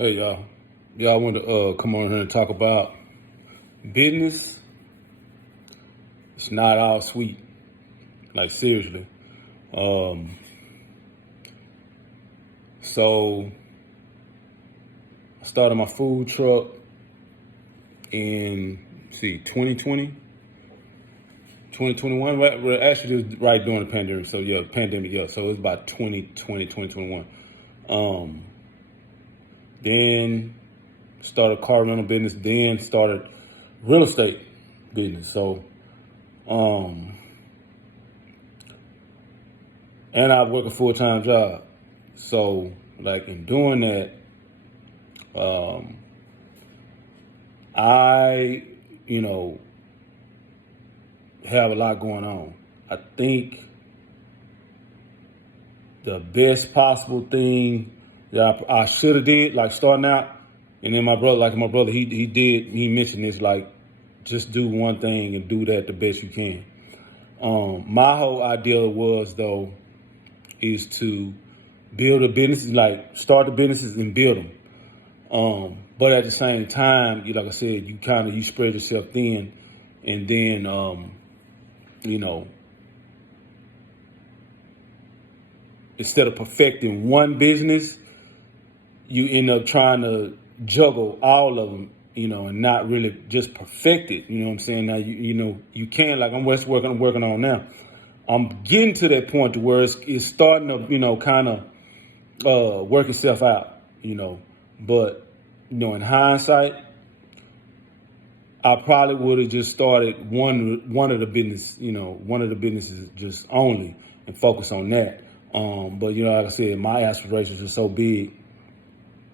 Hey y'all, I want to come on here and talk about business. It's not all sweet, like seriously. Um, so I started my food truck in 2020, 2021. Well, actually, it was right during the pandemic. So yeah, pandemic. Yeah, so it was about 2020, 2021. Then started car rental business. Then started real estate business. So and I work a full-time job. So, like in doing that, I, you know, have a lot going on. I think the best possible thing that I should have did, like starting out, and then my brother, he mentioned this, like, just do one thing and do that the best you can. My whole idea was though is to build a business, like start the businesses and build them. But at the same time, like I said, you spread yourself thin, and then you know, instead of perfecting one business, you end up trying to juggle all of them, and not really just perfect it. You know what I'm saying? Now you can't, like I'm working on now. I'm getting to that point to where it's starting to kind of work itself out. But in hindsight, I probably would have just started one of the businesses just only and focus on that. But like I said, my aspirations are so big.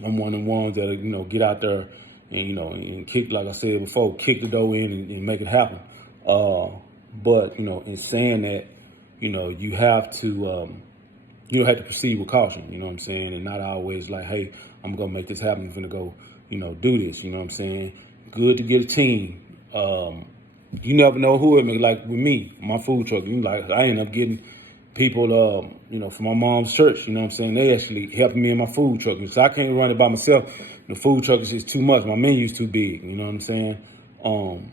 I'm one of the ones that get out there and kick, like I said before, kick the door in and make it happen. But in saying that, you have to proceed with caution. You know what I'm saying, and not always like, hey, I'm gonna make this happen. I'm gonna go, do this. You know what I'm saying. Good to get a team. You never know who it may, like with me, my food truck. Like I end up getting people, from my mom's church. You know what I'm saying. They actually helping me in my food truck because I can't run it by myself. The food truck is just too much. My menu's too big. You know what I'm saying.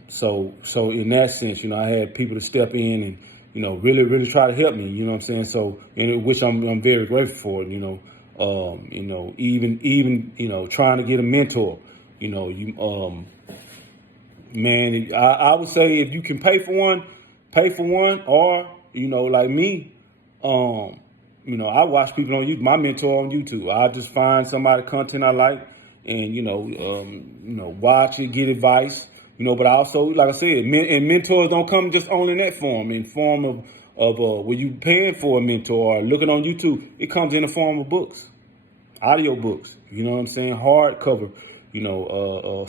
So in that sense, I had people to step in and really, really try to help me, you know what I'm saying? So, which I'm very grateful for, even trying to get a mentor, man, I would say if you can pay for one, or, like me, I watch people on YouTube, my mentor on YouTube. I just find somebody content I like and, watch it, get advice. But I also, like I said, and mentors don't come just only in that form, in form of when you paying for a mentor or looking on YouTube. It comes in the form of books, audio books. You know what I'm saying? Hardcover,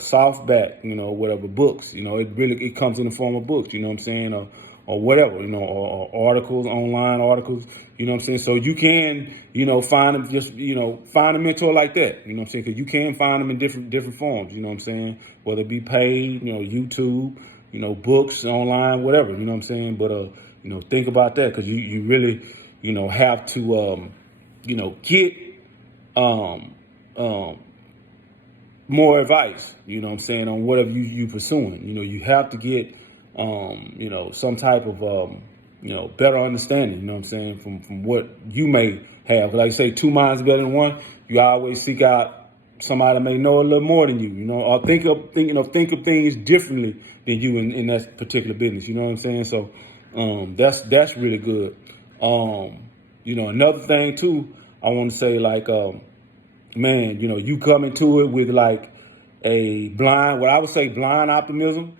softback, whatever books. It comes in the form of books. You know what I'm saying? Or whatever, or articles, online articles, you know what I'm saying? So you can, find them, just, find a mentor like that, you know what I'm saying? Because you can find them in different forms, you know what I'm saying? Whether it be paid, YouTube, books, online, whatever, you know what I'm saying? But, think about that because you really, have to, get more advice, you know what I'm saying, on whatever you pursuing. You have to get, some type of, better understanding, you know what I'm saying, from what you may have. Like I say, two minds better than one. You always seek out somebody that may know a little more than you, or think of things differently than you in that particular business. You know what I'm saying? So, that's really good. Another thing too, I want to say, like, man, you come into it with like what I would say blind optimism.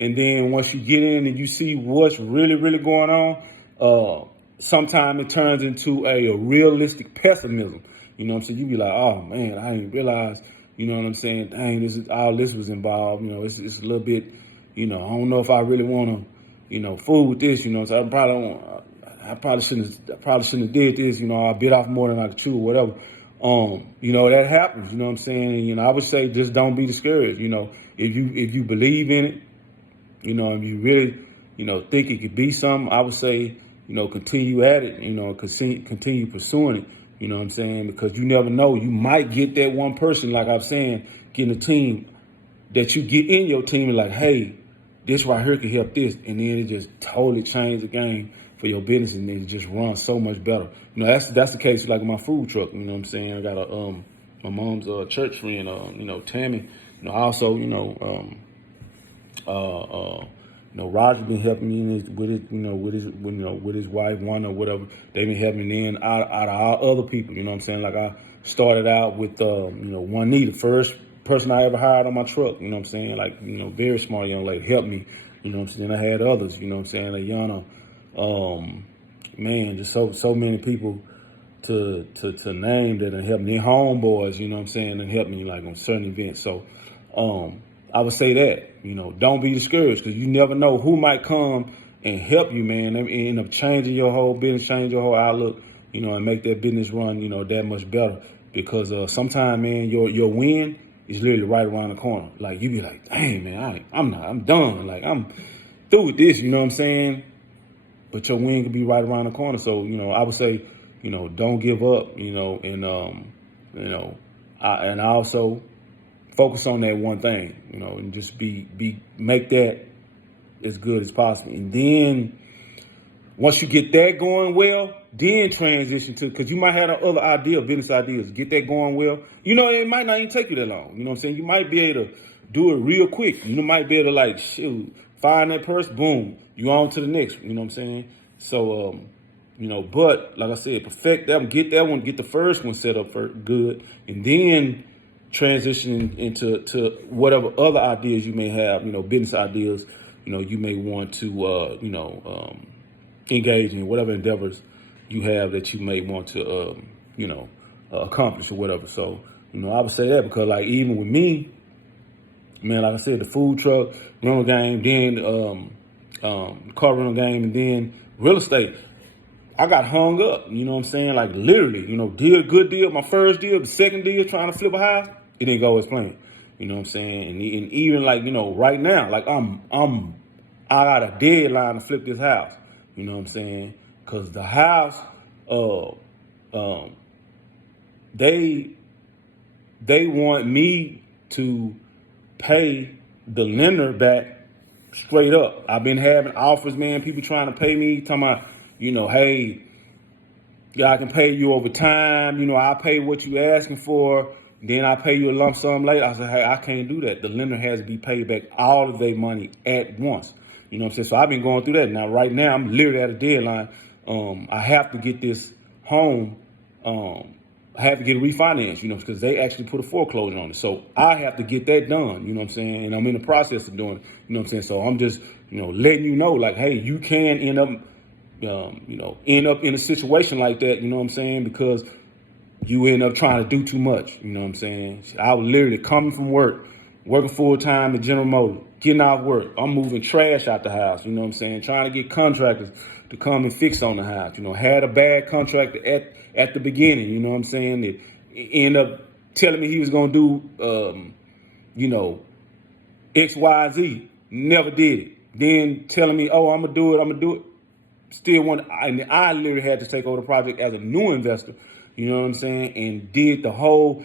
And then once you get in and you see what's really, really going on, sometimes it turns into a realistic pessimism. You know what I'm saying? You be like, oh man, I didn't realize, you know what I'm saying? Dang, all this was involved. It's a little bit, I don't know if I really want to, fool with this, so I probably shouldn't have did this, I bit off more than I could chew or whatever. That happens, you know what I'm saying? I would say just don't be discouraged, if you believe in it, if you really, think it could be something, I would say, continue at it, continue pursuing it, You know what I'm saying? Because you never know. You might get that one person, like I'm saying, getting a team that you get in your team and like, hey, this right here can help this. And then it just totally change the game for your business, and then it just runs so much better. You know, that's the case like my food truck. You know what I'm saying? I got my mom's church friend, Tammy. You know, also, Roger been helping me with his wife, Wanda, or whatever. They've been helping me. Then out of our other people, you know what I'm saying? Like I started out with, Juanita, the first person I ever hired on my truck, you know what I'm saying? Like, very smart young lady, helped me, you know what I'm saying? I had others, you know what I'm saying? Ayana, man, just so many people to name that and help me. Homeboys, you know what I'm saying, and help me like on certain events. So I would say that, don't be discouraged, because you never know who might come and help you, man, and end up changing your whole business, change your whole outlook, and make that business run, that much better. Because sometimes, man, your win is literally right around the corner. Like you be like, dang, man, I'm done. Like I'm through with this, you know what I'm saying? But your win could be right around the corner. So, I would say, don't give up, and I also focus on that one thing, and just make that as good as possible. And then once you get that going well, then transition to, because you might have other business ideas, get that going well. It might not even take you that long. You know what I'm saying? You might be able to do it real quick. You might be able to like, find that person, boom, you on to the next one, you know what I'm saying? So, but like I said, perfect that one, get the first one set up for good, and then transition into whatever other ideas you may have, business ideas, you may want to, engage in whatever endeavors you have that you may want to, accomplish or whatever. So, I would say that because like even with me, man, like I said, the food truck, rental game, then car rental game, and then real estate. I got hung up, you know what I'm saying? Like literally, good deal, my first deal, the second deal, trying to flip a house, it didn't go as planned. You know what I'm saying? And even like, right now, like I got a deadline to flip this house. You know what I'm saying? Cause the house, they want me to pay the lender back straight up. I've been having offers, man, people trying to pay me, talking about, hey, I can pay you over time. I'll pay what you asking for. Then I pay you a lump sum later. I said, hey, I can't do that. The lender has to be paid back all of their money at once. You know what I'm saying? So I've been going through that. Now, right now, I'm literally at a deadline. I have to get this home. I have to get it refinanced, because they actually put a foreclosure on it. So I have to get that done, you know what I'm saying? And I'm in the process of doing it, you know what I'm saying? So I'm just, letting you know, like, hey, you can end up in a situation like that, you know what I'm saying? Because you end up trying to do too much, you know what I'm saying? I was literally coming from work, working full time at General Motors, getting off work. I'm moving trash out the house, you know what I'm saying? Trying to get contractors to come and fix on the house, had a bad contractor at the beginning, you know what I'm saying? It ended up telling me he was going to do, X, Y, Z. Never did it. Then telling me, oh, I'm going to do it. Still and I literally had to take over the project as a new investor, you know what I'm saying? And did the whole,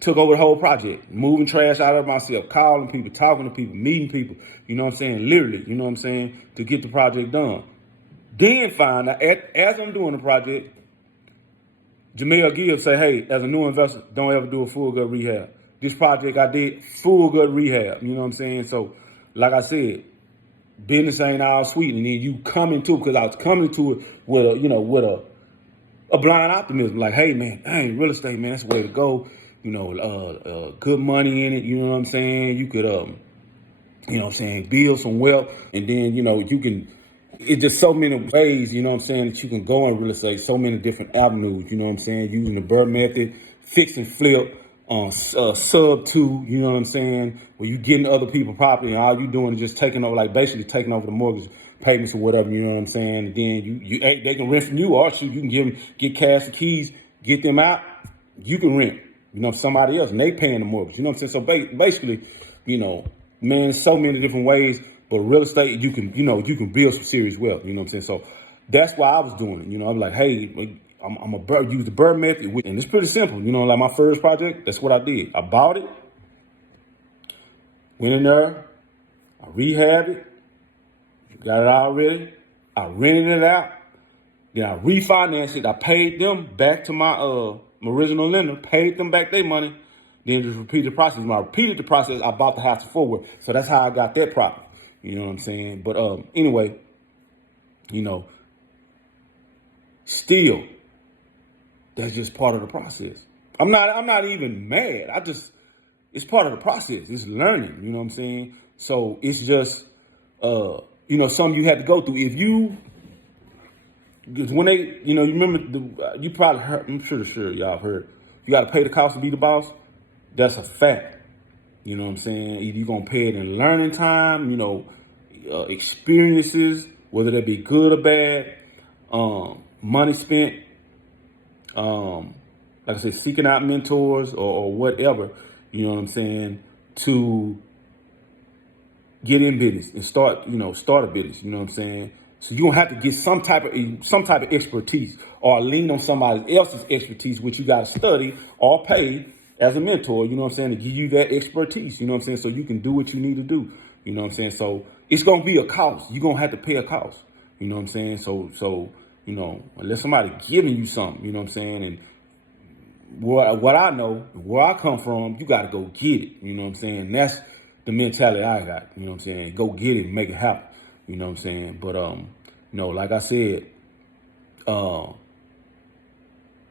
took over the whole project, moving trash out of myself, calling people, talking to people, meeting people, you know what I'm saying? Literally, you know what I'm saying? To get the project done. Then find out, as I'm doing the project, Jamel Gibbs say, hey, as a new investor, don't ever do a full gut rehab. This project I did, full gut rehab, you know what I'm saying? So, like I said, business ain't all sweet, and then you come into it, because I was coming to it with a blind optimism, like, hey man, dang, real estate, man, that's the way to go. Good money in it, you know what I'm saying? You could, build some wealth, and then, you can, it's just so many ways, you know what I'm saying, that you can go in real estate, so many different avenues, you know what I'm saying, using the Burr method, fix and flip, sub two, you know what I'm saying, where you getting other people property and all you doing is just taking over, like basically taking over the mortgage payments or whatever, you know what I'm saying, and then they can rent from you, or shoot, you can get cash the keys, get them out, you can rent, somebody else, and they paying the mortgage, you know what I'm saying, so basically, man, so many different ways. But real estate, you can build some serious wealth, you know what I'm saying? So that's why I was doing it. I'm like, hey, I'm a use the BRRRR method, and it's pretty simple. You know, like my first project, that's what I did. I bought it, went in there, I rehabbed it, got it all ready. I rented it out. Then I refinanced it. I paid them back to my original lender, paid them back their money, then just repeated the process. When I repeated the process, I bought the house forward. So that's how I got that property. You know what I'm saying? But anyway, you know, still, that's just part of the process. I'm not even mad. It's part of the process. It's learning, you know what I'm saying? So it's just, you know, something you had to go through. Because when they, you know, you remember, you probably heard, I'm sure y'all have heard, you got to pay the cost to be the boss. That's a fact. You know what I'm saying? Either you're going to pay it in learning time, you know, experiences, whether they be good or bad, money spent, like I said, seeking out mentors or whatever, you know what I'm saying, to get in business and start a business, you know what I'm saying? So you're gonna have to get some type of expertise or lean on somebody else's expertise, which you gotta study or pay as a mentor, you know what I'm saying, to give you that expertise, you know what I'm saying, so you can do what you need to do, you know what I'm saying? So it's gonna be a cost. You're gonna have to pay a cost, you know what I'm saying? So you know, unless somebody giving you something, you know what I'm saying, and what I know, where I come from, you got to go get it. You know what I'm saying? That's the mentality I got. You know what I'm saying? Go get it and make it happen. You know what I'm saying? But, you know, like I said,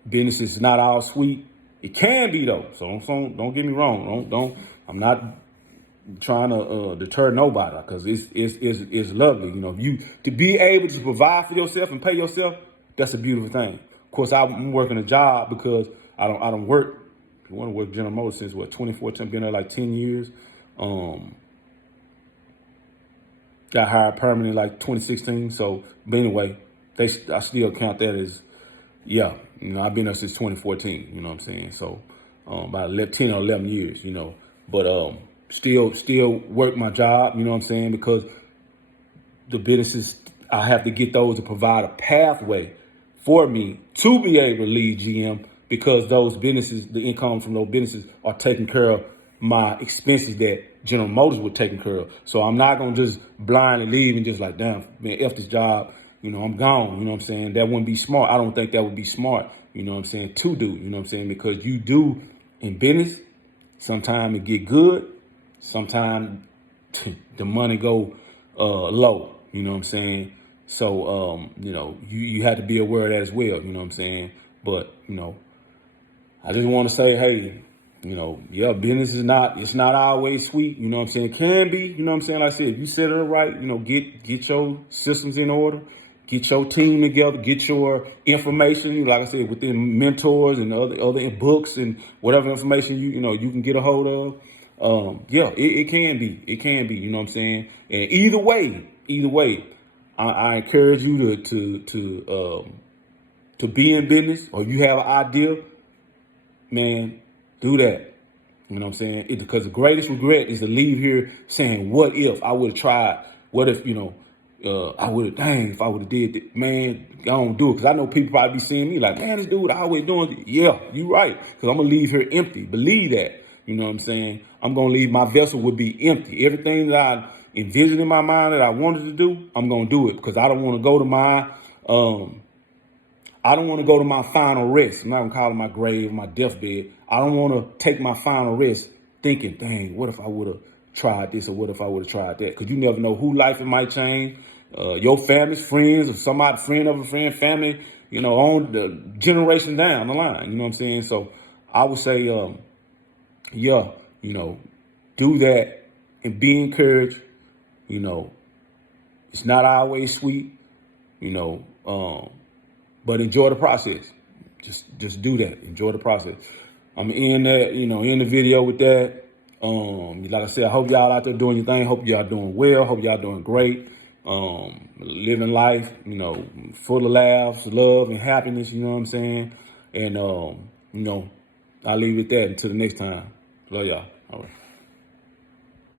business is not all sweet. It can be though. So don't get me wrong. I'm not trying to deter nobody, because it's lovely. You know, to be able to provide for yourself and pay yourself, that's a beautiful thing. Of course, I'm working a job because I don't work. I want to work General Motors since 2014. Been there like 10 years. Got hired permanently like 2016. So, but anyway, I still count that as, yeah. You know, I've been there since 2014. You know what I'm saying? So, about 10 or 11 years. You know, but still work my job. You know what I'm saying? Because the businesses, I have to get those to provide a pathway for me to be able to lead GM, because those businesses, the income from those businesses are taking care of my expenses that General Motors were taking care of. So I'm not going to just blindly leave and just like, damn, man, F this job, you know, I'm gone. You know what I'm saying? That wouldn't be smart. I don't think that would be smart, you know what I'm saying, to do, you know what I'm saying? Because you do in business, sometimes it get good, sometimes the money go low, you know what I'm saying? So, you know, you have to be aware of that as well, you know what I'm saying? But, you know, I just want to say, hey, you know, yeah, business it's not always sweet, you know what I'm saying? It can be, you know what I'm saying? Like I said, if you set it right, you know, get your systems in order, get your team together, get your information, like I said, within mentors and other books and whatever information you can get a hold of. Yeah, it can be, you know what I'm saying? And either way, I encourage you to be in business, or you have an idea, man, do that. You know what I'm saying? Because the greatest regret is to leave here saying, what if I would have tried? What if, you know, if I would have did that, man, I don't do it. Because I know people probably be seeing me like, man, this dude always doing it. Yeah, you right. Because I'm going to leave here empty. Believe that. You know what I'm saying? I'm going to leave, my vessel would be empty. Everything that I envisioned in my mind that I wanted to do, I'm going to do it. Because I don't want to go to my final rest. I'm not going to call it my grave, my deathbed. I don't want to take my final rest thinking, dang, what if I would have tried this, or what if I would have tried that? Because you never know who life it might change. Your family's friends, or somebody, friend of a friend, family, you know, on the generation down the line. You know what I'm saying? So I would say, yeah, you know, do that and be encouraged. You know, it's not always sweet, you know, but enjoy the process. Just do that. Enjoy the process. I'm in that, you know, in the video with that. Like I said, I hope y'all out there doing your thing. Hope y'all doing well. Hope y'all doing great. Living life, you know, full of laughs, love, and happiness. You know what I'm saying? And, you know, I'll leave it at that until the next time. Love y'all. All right.